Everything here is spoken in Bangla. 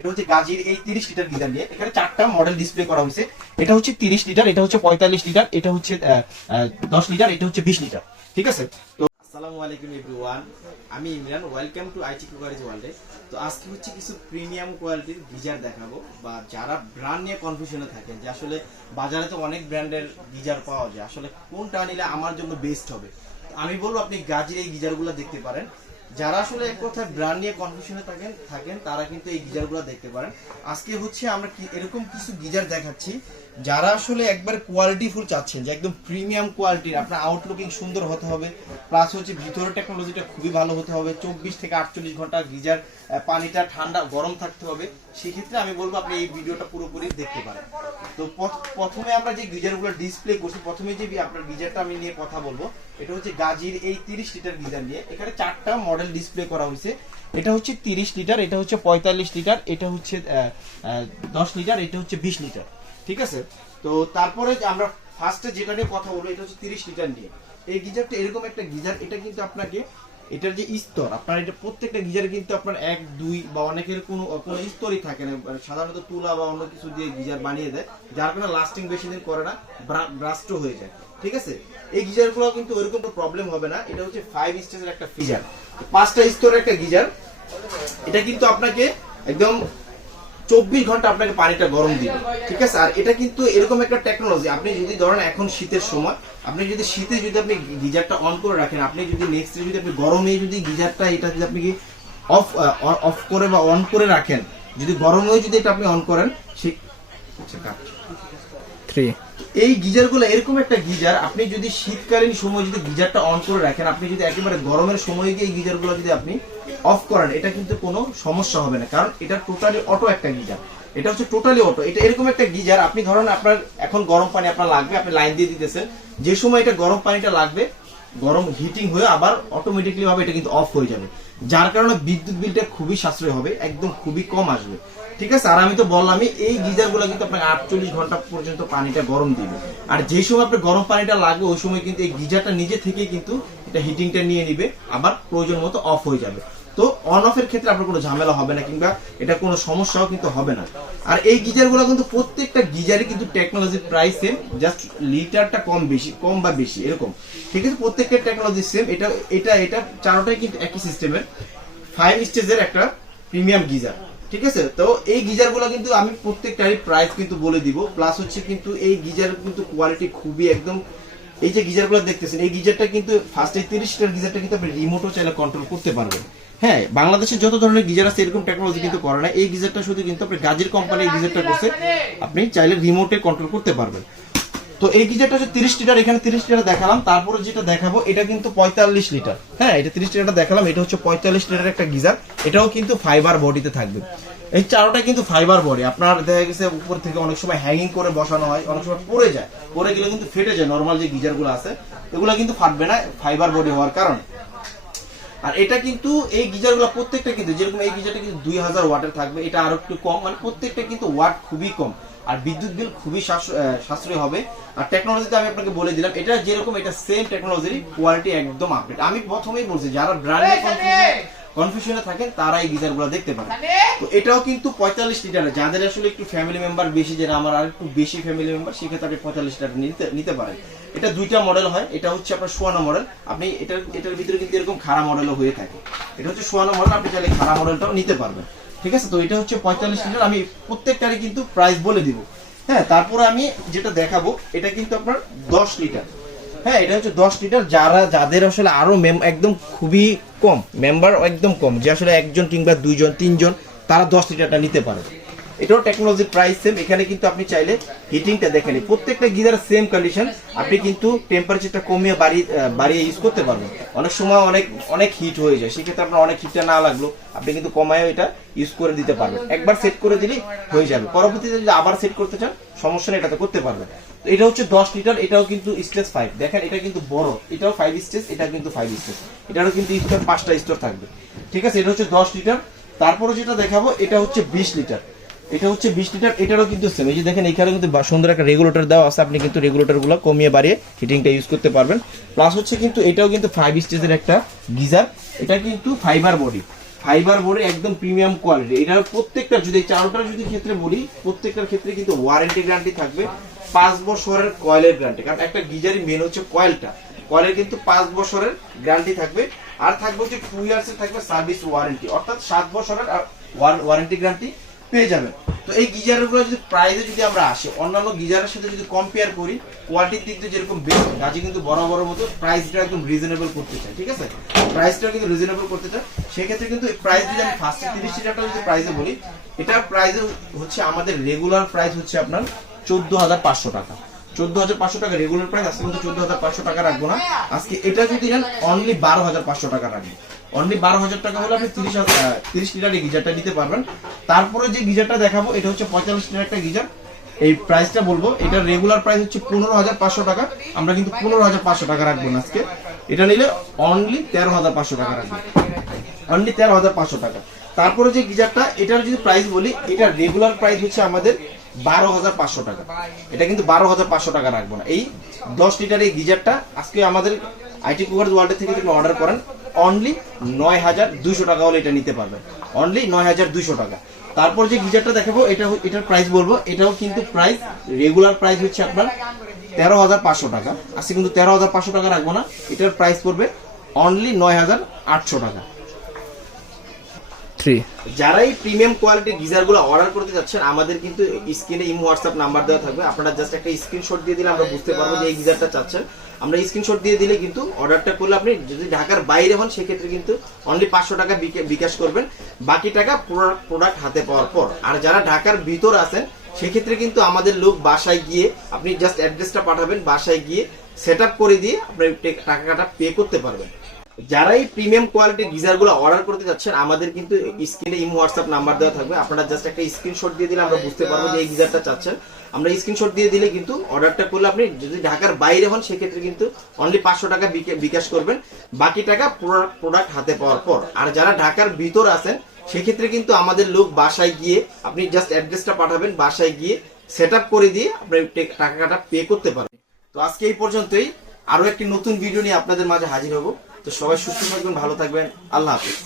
এটা হচ্ছে গাজীর এই 30 লিটার গিজার নিয়ে এখানে চারটা মডেল ডিসপ্লে করা হয়েছে। এটা হচ্ছে 30 লিটার, এটা হচ্ছে 45 লিটার, এটা হচ্ছে 10 লিটার, এটা হচ্ছে 20 লিটার। ঠিক আছে। তো আসসালামু আলাইকুম এভরিওয়ান, আমি Imran, welcome to IT cookeries ওয়ার্ল্ডে। তো আজকে হচ্ছে কিছু প্রিমিয়াম কোয়ালিটির গিজার দেখাবো, বা যারা ব্র্যান্ড নিয়ে কনফিউশনে থাকেন যে আসলে বাজারে তো অনেক ব্র্যান্ডের গিজার পাওয়া যায়, আসলে কোনটা নিলে আমার জন্য বেস্ট হবে, আমি বলবো আপনি গাজীর এই গিজারগুলো দেখতে পারেন। যারা আসলে এক কথায় ব্র্যান্ড নিয়ে কনফিউশনে থাকেন তারা কিন্তু এই গিজারগুলো দেখতে পারেন। আজকে হচ্ছে আমরা এরকম কিছু গিজার দেখাচ্ছি যারা আসলে একবারে কোয়ালিটিফুল চাচ্ছেন, যে একদম প্রিমিয়াম কোয়ালিটির, আপনার আউটলুকিং সুন্দর হতে হবে, প্লাস হচ্ছে ভিতরের টেকনোলজিটা খুবই ভালো হতে হবে, 24 থেকে 48 ঘন্টা গিজার পানিটা ঠান্ডা গরম থাকতে হবে। সেক্ষেত্রে আমি বলবো আপনি এই ভিডিওটা পুরোপুরি দেখতে পারেন। তো প্রথমে আমরা যে গিজারগুলো ডিসপ্লে করছি, প্রথমে যে আপনার গিজারটা আমি নিয়ে কথা বলবো, এটা হচ্ছে গাজীর এই 30 লিটার গিজার নিয়ে এখানে চারটা মডেল ডিসপ্লে করা হয়েছে। এটা হচ্ছে 30 লিটার, এটা হচ্ছে 45 লিটার, এটা হচ্ছে 10 লিটার, এটা হচ্ছে 20 লিটার। ঠিক আছে। তো তারপরে আমরা ফার্স্টে যেটা নিয়ে কথা বলবো, এটা হচ্ছে 30 লিটার নিয়ে। এই গিজারটা এরকম একটা গিজার, এটা কিন্তু আপনাকে এটার যে স্তর, আপনার এটা প্রত্যেকটা গিজারে কিন্তু আপনার 1, 2 বা অনেকের কোনো স্তরই থাকে না, সাধারণত তুলা বা অন্য কিছু দিয়ে গিজার বানিয়ে দেয়, যার কারণে লাস্টিং বেশি দিন করে না, ব্রাস্ট হয়ে যায়। ঠিক আছে। এই গিজারগুলো কিন্তু ওইরকম কোনো প্রবলেম হবে না। এটা হচ্ছে 5 স্টেজের একটা গিজার, 5টা স্তরের একটা গিজার। এটা কিন্তু আপনাকে একদম 24 ঘন্টা আপনাকে পানিটা গরম দিবে। ঠিক আছে। আর এটা কিন্তু এরকম একটা টেকনোলজি, আপনি যদি ধরেন এখন শীতের সময়, আপনি যদি শীতে যদি আপনি গিজারটা অন করে রাখেন, আপনি যদি নেক্সট ডে যদি আপনি গরমে যদি গিজারটা এটা যদি আপনি অফ করে বা অন করে রাখেন, যদি গরমে যদি এটা আপনি অন করেন, সে এই গিজারগুলো এরকম একটা গিজার, আপনি যদি শীতকালীন সময় যদি গিজারটা অন করে রাখেন, আপনি যদি একেবারে গরমের সময় গিয়ে এই গিজারগুলো যদি আপনি অফ করেন, এটা কিন্তু কোনো সমস্যা হবে না, কারণ এটা টোটালি অটো একটা গিজার। এটা হচ্ছে টোটালি অটো। এটা এরকম একটা গিজার, আপনি ধরেন আপনার এখন গরম পানি আপনার লাগবে, আপনি লাইন দিয়ে দিতেছেন, যে সময় এটা গরম পানিটা লাগবে, গরম হিটিং হয়ে আবার অটোমেটিকলি ভাবে এটা কিন্তু অফ হয়ে যাবে, যার কারণে বিদ্যুৎ বিলটা খুবই সাশ্রয় হবে, একদম খুবই কম আসবে। ঠিক আছে। আর আমি তো বললামই এই গিজারগুলো কিন্তু আপনাকে 48 ঘন্টা পর্যন্ত পানিটা গরম দিবে, আর যে সময় আপনার গরম পানিটা লাগবে ওই সময় কিন্তু এই গিজারটা নিজে থেকেই কিন্তু এটা হিটিংটা নিয়ে নিবে, আবার প্রয়োজন মতো অফ হয়ে যাবে। তো অন অফের ক্ষেত্রে আপনার কোনো ঝামেলা হবে না, কিংবা এটা কোনো সমস্যাও কিন্তু হবে না। আর এই গিজারগুলো কিন্তু প্রত্যেকটা গিজারে কিন্তু টেকনোলজির প্রাইস সেম, জাস্ট লিটারটা কম বা বেশি এরকম। ঠিক আছে। প্রত্যেকটা টেকনোলজি সেম। এটা চারটাই কিন্তু একই সিস্টেমের 5 স্টেজের একটা প্রিমিয়াম গিজার। ঠিক আছে। তো এই গিজারগুলো কিন্তু আমি প্রত্যেকটারই প্রাইস কিন্তু বলে দিব, প্লাস হচ্ছে কিন্তু এই গিজার কিন্তু কোয়ালিটি খুবই একদম, এই যে গিজারগুলো দেখতেছেন, এই গিজারটা কিন্তু ফার্স্ট এই 30 লিটার গিজারটা কিন্তু আপনি রিমোটও চাইলে কন্ট্রোল করতে পারবেন। হ্যাঁ, বাংলাদেশে যত ধরনের গিজার আছে এরকম টেকনোলজি কিন্তু করে না, এই গিজারটা শুধু কিন্তু আপনি গাজীর কোম্পানি এই গিজারটা করছে, আপনি চাইলে রিমোটে কন্ট্রোল করতে পারবেন। তো এই গিজারটা হচ্ছে 30 লিটার, এখানে 30 লিটার দেখালাম। তারপরে যেটা দেখাবো এটা কিন্তু 45 লিটার। হ্যাঁ, এটা 30 লিটারটা দেখালাম, এটা হচ্ছে 45 লিটারের একটা গিজার, এটাও কিন্তু ফাইবার বডিতে থাকবে। এই চারোটা কিন্তু ফাইবার বডি, আপনার দেখা গেছে উপর থেকে অনেক সময় হ্যাঙ্গিং করে বসানো হয়, অনেক সময় পড়ে যায়, পড়ে গেলে কিন্তু ফেটে যায়, নর্মাল যে গিজারগুলো আছে এগুলো কিন্তু ফাটবে না ফাইবার বডি হওয়ার কারণে। আর এটা কিন্তু এই গিজারগুলো প্রত্যেকটা কিন্তু, যেরকম এই গিজারটা কিন্তু 2000 ওয়াটের থাকবে, এটা আরো একটু কম, মানে প্রত্যেকটা কিন্তু ওয়াট খুবই কম, আর বিদ্যুৎ বিল খুবই সাশ্রয় হবে। আর টেকনোলজিতে আমি আপনাকে বলে দিলাম, এটা যেরকম এটা সেম টেকনোলজির কোয়ালিটি একদম আপডেট। আমি প্রথমেই বলছি যারা ব্র্যান্ডে কনফিউশনে থাকেন তারা এই গিজারগুলো দেখতে পারেন। তো এটাও কিন্তু 45 লিটারের, যাদের আসলে একটু ফ্যামিলি মেম্বার বেশি, যেটা আমার আর একটু বেশি ফ্যামিলি মেম্বার, সেক্ষেত্রে আপনি 45 লিটার নিতে পারেন। এটা দুইটা মডেল হয়, এটা হচ্ছে আপনার সোয়ানো মডেল, আপনি এটার ভিতরে কিন্তু এরকম খাড়া মডেলও হয়ে থাকে, এটা হচ্ছে সোয়ানো মডেল, আপনি চাইলে খাড়া মডেলটাও নিতে পারবেন। ঠিক আছে। তো এটা হচ্ছে 45 লিটার, আমি প্রত্যেকটারই কিন্তু প্রাইস বলে দিব। হ্যাঁ, তারপরে আমি যেটা দেখাবো এটা কিন্তু আপনার 10 লিটার। হ্যাঁ, এটা হচ্ছে 10 লিটার, যাদের আসলে আরো একদম খুবই কম মেম্বার, একদম কম, যে আসলে একজন কিংবা 2 জন 3 জন, তারা 10 লিটারটা নিতে পারে। এটাও টেকনোলজির প্রাইস সেম। এখানে কিন্তু আপনি চাইলে হিটিংটা দেখেন, প্রত্যেকটা গিজারের সেম কন্ডিশন, আপনি কিন্তু টেম্পারেচারটা কমিয়ে বাড়িয়ে ইউজ করতে পারবেন। অনেক সময় অনেক হিট হয়ে যায়, সেক্ষেত্রে আপনার অনেক হিটটা না লাগলো আপনি কিন্তু কমায় এটা ইউজ করে দিতে পারবেন, একবার সেট করে দিলেই হয়ে যাবে। পরবর্তীতে যদি আবার সেট করতে চান সমস্যা নেই, এটাতে করতে পারবেন। তো এটা হচ্ছে 10 লিটার, এটাও কিন্তু স্টেজ 5, দেখেন এটা কিন্তু বড়, এটাও 5 স্টেজ, এটা কিন্তু 5 স্টেজ, এটারও কিন্তু স্তর 5টা স্তর থাকবে। ঠিক আছে। এটা হচ্ছে 10 লিটার। তারপরে যেটা দেখাবো এটা হচ্ছে 20 লিটার, এটা হচ্ছে 20 লিটার, এটারও কিন্তু সেম। এই যে দেখেন এখানে কিন্তু সুন্দর একটা রেগুলেটর দেওয়া আছে, আপনি কিন্তু রেগুলেটরগুলো কমিয়ে বাড়িয়ে হিটিংটা ইউজ করতে পারবেন। প্লাস হচ্ছে কিন্তু এটাও কিন্তু 5 স্টেজের একটা গিজার, এটা কিন্তু ফাইবার বডি। ফাইবার বোর্ডে একদম প্রিমিয়াম কোয়ালিটি। এটার প্রত্যেকটা যদি চারটার যদি ক্ষেত্রে বলি, প্রত্যেকটার ক্ষেত্রে কিন্তু ওয়ারেন্টি গ্যারান্টি থাকবে, 5 বছরের কয়েলের গ্যারান্টি। কারণ একটা গিজারই মেন হচ্ছে কয়েলটা, কয়েলের কিন্তু 5 বছরের গ্যারান্টি থাকবে। আর থাকবে হচ্ছে 2 ইয়ার্সের থাকবে সার্ভিস ওয়ারেন্টি, অর্থাৎ 7 বছরের ওয়ারেন্টি গ্যারান্টি পেয়ে যাবেন। তো এই গিজারগুলো যদি প্রাইসে যদি আমরা আসি, অন্যান্য গিজারের সাথে যদি কম্পেয়ার করি, কোয়ালিটির দিক দিয়ে যেরকম বেস্ট, কাজে কিন্তু বড় মতো প্রাইসটা একদম রিজনেবল করতে চাই, ঠিক আছে? প্রাইসটা কিন্তু রিজনেবল করতে চাই, সেক্ষেত্রে কিন্তু প্রাইস যদি আমি ফার্স্টে 30 টাকা যদি প্রাইসে বলি, এটার প্রাইস হচ্ছে আমাদের রেগুলার প্রাইস হচ্ছে আপনার 14,500 টাকা। 14,500 টাকা রেগুলার প্রাইস। আজকে কিন্তু 14,500 টাকা রাখবো না, আজকে এটা যদি নেন অনলি 12,500 টাকা রাখবো। অনলি 12,000 টাকা হলে আপনি 30 লিটার এই গিজারটা নিতে পারবেন। তারপরে যে গিজারটা দেখাবো এটা হচ্ছে 45 লিটার একটা গিজার। এই প্রাইসটা বলবো, এটার রেগুলার প্রাইস হচ্ছে 15,500 টাকা, আমরা কিন্তু 15,500 টাকা রাখবো না আজকে। এটা নিলে অনলি 13,500 টাকা রাখবো, অনলি 13,500 টাকা। তারপরে যে গিজারটা, এটার যদি প্রাইস বলি, এটার রেগুলার প্রাইস হচ্ছে আমাদের 12,500 টাকা। এটা কিন্তু 12,500 টাকা রাখবো না। এই 10 লিটার এই গিজারটা আজকে আমাদের আইটি কুকার ওয়ার্ল্ড থেকে যদি অর্ডার করেন, অনলি 9,200 টাকা হলে এটা নিতে পারবেন, অনলি 9,200 টাকা। তারপর যে গিজারটা দেখাবো, এটার প্রাইস বলবো, এটাও কিন্তু প্রাইস রেগুলার প্রাইস হচ্ছে আপনার 13,500 টাকা। আজকে কিন্তু 13,500 টাকা রাখবো না, এটার প্রাইস পড়বে অনলি 9,800 টাকা। যারা এই প্রিমিয়াম কোয়ালিটির গিজারগুলো অর্ডার করতে যাচ্ছেন, আমাদের কিন্তু স্ক্রিনে ইমো হোয়াটসঅ্যাপ নাম্বার দেওয়া থাকবে, আপনারা জাস্ট একটা স্ক্রিনশট দিয়ে দিলে আমরা বুঝতে পারবো যে এই গিজারটা চাচ্ছেন। আমরা স্ক্রিনশট দিয়ে দিলে কিন্তু অর্ডারটা করলে, আপনি যদি ঢাকার বাইরে হন সেক্ষেত্রে কিন্তু অনলি 500 টাকা বিকাশ করবেন, বাকি টাকা প্রোডাক্ট হাতে পাওয়ার পর। আর যারা ঢাকার ভিতর আছেন সেক্ষেত্রে কিন্তু আমাদের লোক বাসায় গিয়ে, আপনি জাস্ট অ্যাড্রেসটা পাঠাবেন, বাসায় গিয়ে সেট আপ করে দিয়ে আপনি টাকাটা পে করতে পারবেন। যারা এই প্রিমিয়াম কোয়ালিটির গিজারগুলো অর্ডার করতে যাচ্ছেন, আমাদের কিন্তু স্ক্রিনে ইমো হোয়াটসঅ্যাপ নাম্বার দেওয়া থাকবে, আপনারা জাস্ট একটা স্ক্রিনশট দিয়ে দিলে আমরা বুঝতে পারবো যে এই গিজারটা চাচ্ছেন। আমরা স্ক্রিনশট দিয়ে দিলে কিন্তু অর্ডারটা করলে, আপনি যদি ঢাকার বাইরে হন সেক্ষেত্রে কিন্তু অনলি 500 টাকা বিকাশ করবেন, বাকি টাকা প্রোডাক্ট হাতে পাওয়ার পর। আর যারা ঢাকার ভিতর আছেন সেক্ষেত্রে কিন্তু আমাদের লোক বাসায় গিয়ে, আপনি জাস্ট অ্যাড্রেসটা পাঠাবেন, বাসায় গিয়ে সেট আপ করে দিয়ে আপনি টাকাটা পে করতে পারবেন। তো আজকে এই পর্যন্তই, আরো একটি নতুন ভিডিও নিয়ে আপনাদের মাঝে হাজির হব। তো সবাই সুস্থ থাকবেন, ভালো থাকবেন, আল্লাহ হাফেজ।